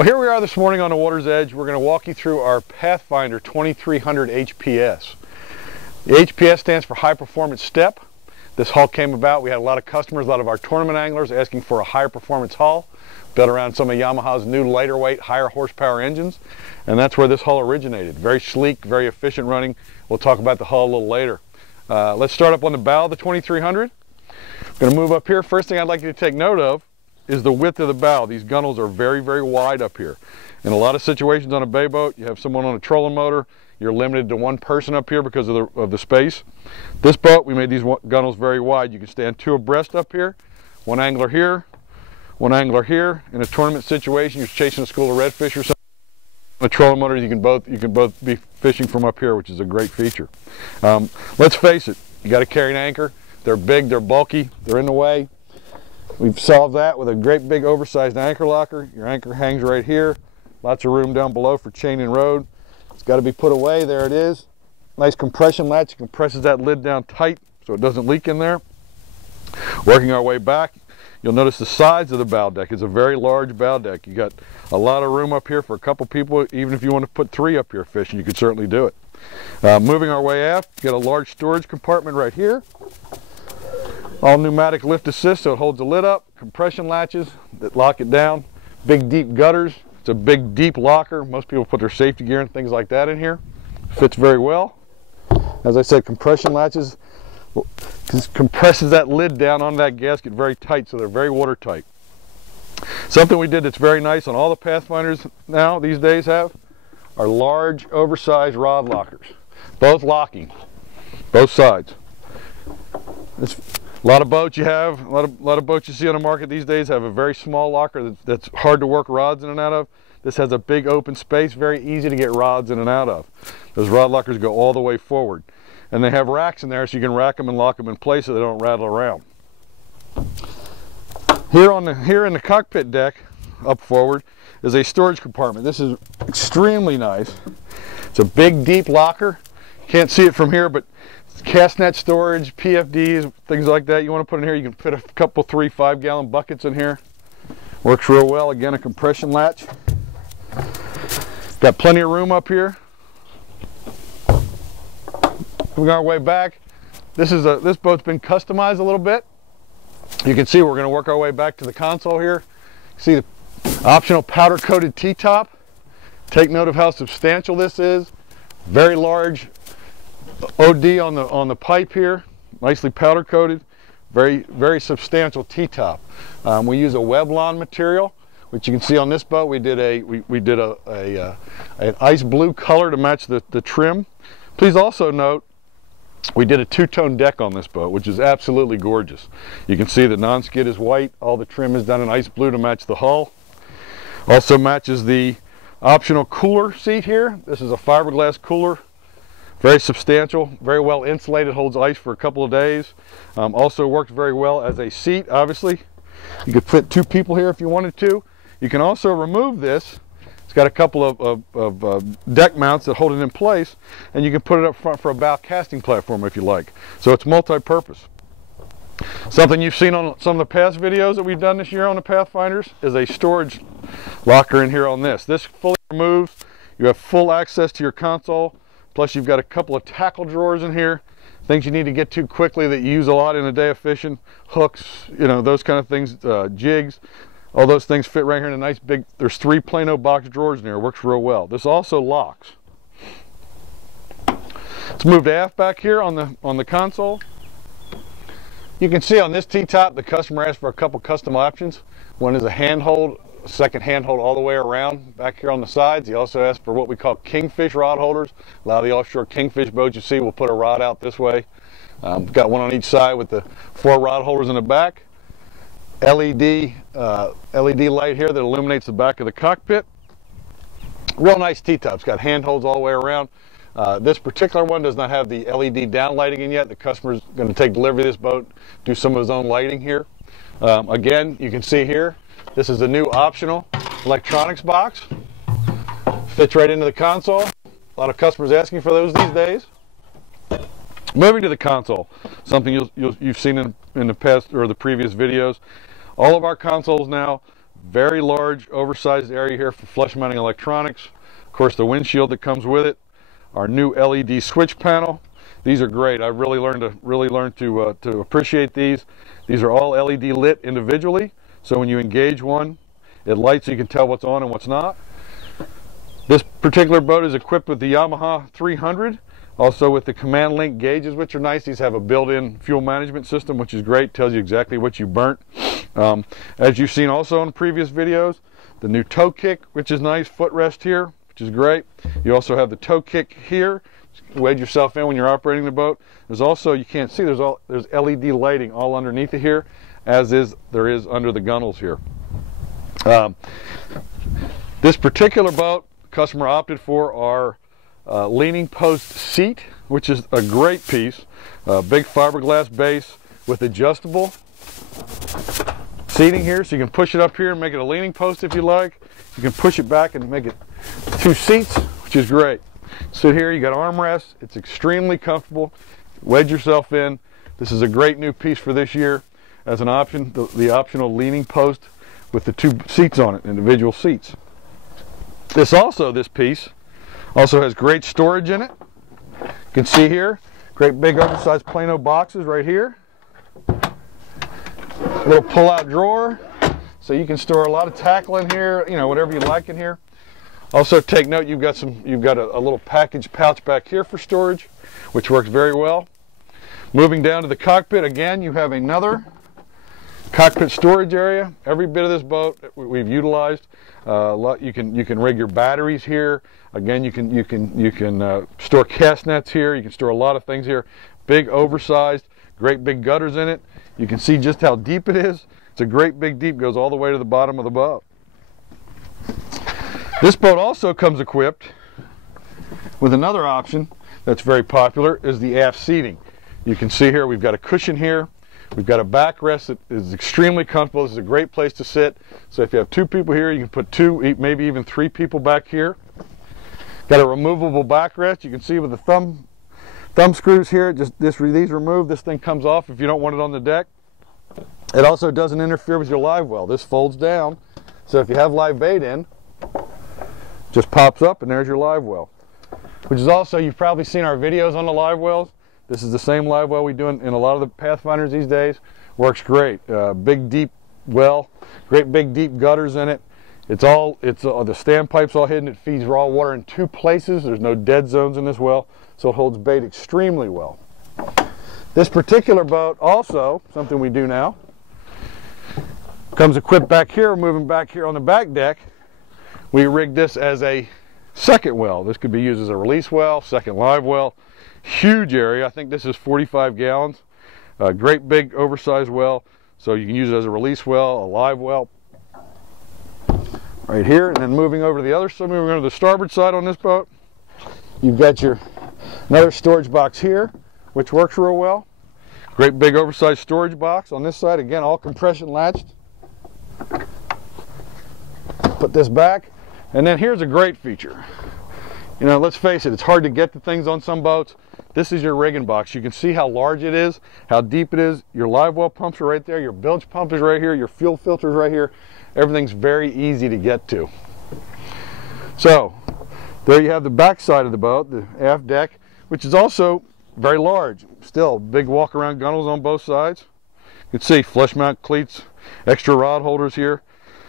Well, here we are this morning on the water's edge. We're going to walk you through our Pathfinder 2300 HPS. The HPS stands for High Performance Step. This hull came about, we had a lot of customers, a lot of our tournament anglers asking for a higher performance hull, built around some of Yamaha's new lighter weight, higher horsepower engines, and that's where this hull originated. Very sleek, very efficient running. We'll talk about the hull a little later. Let's start up on the bow of the 2300. I'm going to move up here. First thing I'd like you to take note of is the width of the bow. These gunnels are very, very wide up here. In a lot of situations on a bay boat, you have someone on a trolling motor, you're limited to one person up here because of the space. This boat, we made these gunnels very wide. You can stand two abreast up here, one angler here, one angler here. In a tournament situation, you're chasing a school of redfish or something. On a trolling motor, you can both be fishing from up here, which is a great feature. Let's face it, you got to carry an anchor. They're big, they're bulky, they're in the way. We've solved that with a great big oversized anchor locker. Your anchor hangs right here. Lots of room down below for chain and rode. It's got to be put away. There it is. Nice compression latch. It compresses that lid down tight so it doesn't leak in there. Working our way back, you'll notice the sides of the bow deck. It's a very large bow deck. You got a lot of room up here for a couple people. Even if you want to put three up here fishing, you could certainly do it. Moving our way aft, got a large storage compartment right here. All pneumatic lift assist, so it holds the lid up. Compression latches that lock it down. Big deep gutters. It's a big deep locker. Most people put their safety gear and things like that in here. Fits very well. As I said, compression latches compresses that lid down on that gasket very tight, so they're very watertight. Something we did that's very nice on all the Pathfinders now these days are large oversized rod lockers. Both locking, both sides. A lot of boats you have, a lot of boats you see on the market these days have a very small locker that's hard to work rods in and out of. This has a big open space, very easy to get rods in and out of. Those rod lockers go all the way forward. And they have racks in there so you can rack them and lock them in place so they don't rattle around. Here in the cockpit deck, up forward, is a storage compartment. This is extremely nice. It's a big, deep locker. Can't see it from here, but cast net storage, PFDs, things like that you want to put in here. You can fit a couple 3-5 gallon buckets in here. Works real well. Again, a compression latch. Got plenty of room up here. Moving our way back, this boat's been customized a little bit. You can see we're going to work our way back to the console here. See the optional powder coated T-top. Take note of how substantial this is. Very large OD on the pipe here, nicely powder coated, very substantial T-top. We use a Weblon material, which you can see on this boat. We did an ice blue color to match the trim. Please also note we did a two-tone deck on this boat, which is absolutely gorgeous. You can see the non-skid is white. All the trim is done in ice blue to match the hull. Also matches the optional cooler seat here. This is a fiberglass cooler. Very substantial, very well insulated, holds ice for a couple of days. Also works very well as a seat, obviously. You could fit two people here if you wanted to. You can also remove this. It's got a couple of deck mounts that hold it in place, and you can put it up front for a bow casting platform if you like. So it's multi-purpose. Something you've seen on some of the past videos that we've done this year on the Pathfinders is a storage locker in here on this. This fully removes. You have full access to your console. Plus you've got a couple of tackle drawers in here, things you need to get to quickly that you use a lot in a day of fishing, hooks, you know, those kind of things, jigs, all those things fit right here in a nice big, there's 3 Plano box drawers in here. It works real well. This also locks. Let's move to aft back here on the console. You can see on this T-top the customer asked for a couple custom options. One is a handhold, a second handhold all the way around back here on the sides. He also asked for what we call Kingfish Rod Holders. A lot of the offshore Kingfish boats you see will put a rod out this way. Got one on each side with the 4 rod holders in the back. LED light here that illuminates the back of the cockpit. Real nice T-top. It's got handholds all the way around. This particular one does not have the LED down lighting in yet. The customer's going to take delivery of this boat, do some of his own lighting here. Again, you can see here, this is the new optional electronics box. Fits right into the console. A lot of customers asking for those these days. Moving to the console, something you've seen in the past or the previous videos. All of our consoles now Very large, oversized area here for flush mounting electronics. Of course, the windshield that comes with it. Our new LED switch panel. These are great. I've really learned to appreciate these. These are all LED lit individually, so when you engage one, it lights so you can tell what's on and what's not. This particular boat is equipped with the Yamaha 300, also with the command link gauges, which are nice. These have a built-in fuel management system, which is great. Tells you exactly what you burnt. As you've seen also in previous videos, the new toe kick, which is nice, footrest here, which is great. You also have the toe kick here. Wedge yourself in when you're operating the boat. There's also, you can't see, there's LED lighting all underneath it here, as there is under the gunnels here. This particular boat, customer opted for our leaning post seat, which is a great piece. Big fiberglass base with adjustable seating here, so you can push it up here and make it a leaning post if you like. You can push it back and make it 2 seats, which is great. Sit here, you got armrests. It's extremely comfortable. Wedge yourself in. This is a great new piece for this year as an option, the optional leaning post with the 2 seats on it, individual seats. This piece also has great storage in it. You can see here, great big oversized Plano boxes right here. A little pull-out drawer, so you can store a lot of tackle in here, you know, whatever you like in here. Also take note, you've got a little package pouch back here for storage, which works very well. Moving down to the cockpit, again, you have another cockpit storage area. Every bit of this boat we've utilized. You can rig your batteries here. Again, you can store cast nets here. You can store a lot of things here. Big, oversized, great big gutters in it. You can see just how deep it is. It's a great big deep, goes all the way to the bottom of the boat. This boat also comes equipped with another option that's very popular, is the aft seating. You can see here we've got a cushion here. We've got a backrest that is extremely comfortable. This is a great place to sit. So if you have 2 people here, you can put 2, maybe even 3 people back here. Got a removable backrest. You can see with the thumb screws here, these remove. This thing comes off if you don't want it on the deck. It also doesn't interfere with your live well. This folds down, so if you have live bait in, just pops up and there's your live well. Which is also, you've probably seen our videos on the live wells. This is the same live well we do in a lot of the Pathfinders these days. Works great. Big deep well, great big deep gutters in it. The standpipe's all hidden. It feeds raw water in 2 places. There's no dead zones in this well, so it holds bait extremely well. This particular boat also, something we do now, comes equipped back here. We're moving back here on the back deck. We rigged this as a second well. This could be used as a release well, second live well. Huge area. I think this is 45 gallons. Great big oversized well. So you can use it as a release well, a live well. Right here. And then moving over to the other side, moving over to the starboard side on this boat, you've got another storage box here, which works real well. Great big oversized storage box on this side. Again, all compression latched. Put this back. And then here's a great feature. You know, let's face it, it's hard to get to things on some boats. This is your rigging box. You can see how large it is, how deep it is. Your live well pumps are right there. Your bilge pump is right here. Your fuel filter is right here. Everything's very easy to get to. So, there you have the back side of the boat, the aft deck, which is also very large. Still, big walk-around gunnels on both sides. You can see flush mount cleats, extra rod holders here.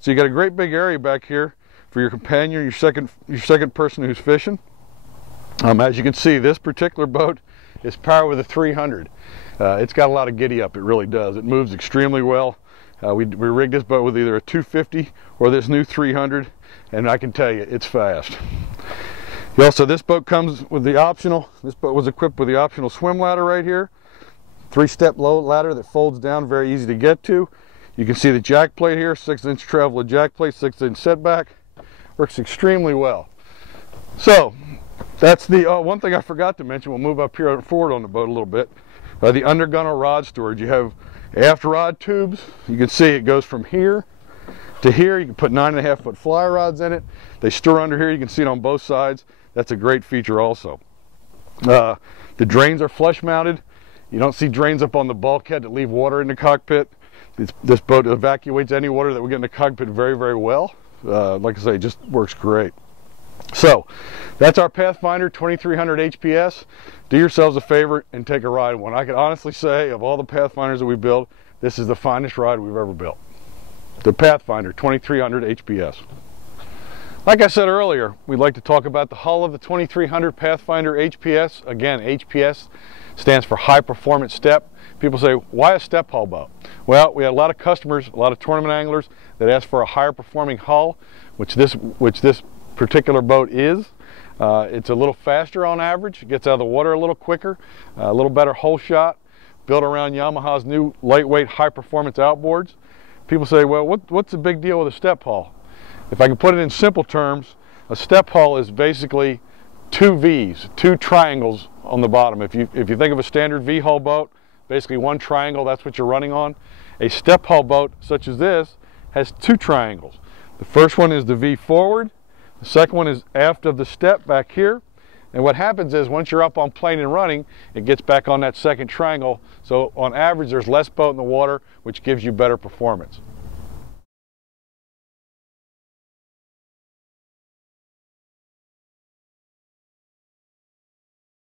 So you got a great big area back here for your companion, your second person who's fishing. As you can see, this particular boat is powered with a 300. It's got a lot of giddy up, it really does. It moves extremely well. We rigged this boat with either a 250 or this new 300, and I can tell you, it's fast. Also, this boat comes with this boat was equipped with the optional swim ladder right here. 3-step low ladder that folds down, very easy to get to. You can see the jack plate here, 6-inch travel of jack plate, 6-inch setback. Works extremely well. So, that's the one thing I forgot to mention. We'll move up here forward on the boat a little bit. The undergunner rod storage. You have aft rod tubes. You can see it goes from here to here. You can put 9.5-foot fly rods in it. They store under here. You can see it on both sides. That's a great feature also. The drains are flush mounted. You don't see drains up on the bulkhead that leave water in the cockpit. This boat evacuates any water that we get in the cockpit very, very well. Like I say, it just works great. So that's our Pathfinder 2300 HPS. Do yourselves a favor and take a ride in one. I can honestly say, of all the Pathfinders that we built, this is the finest ride we've ever built. The Pathfinder 2300 HPS. Like I said earlier, we'd like to talk about the hull of the 2300 Pathfinder HPS. Again, HPS stands for High Performance Step. People say, why a step hull boat? Well, we had a lot of customers, a lot of tournament anglers that asked for a higher performing hull, which this particular boat is. It's a little faster on average. It gets out of the water a little quicker, a little better hull shot, built around Yamaha's new lightweight high performance outboards. People say, well, what's the big deal with a step hull? If I can put it in simple terms, a step hull is basically two V's, two triangles on the bottom. If you think of a standard V hull boat, basically one triangle, that's what you're running on. A step hull boat such as this has two triangles. The first one is the V forward, the second one is aft of the step back here. And what happens is once you're up on plane and running, it gets back on that second triangle. So on average, there's less boat in the water, which gives you better performance.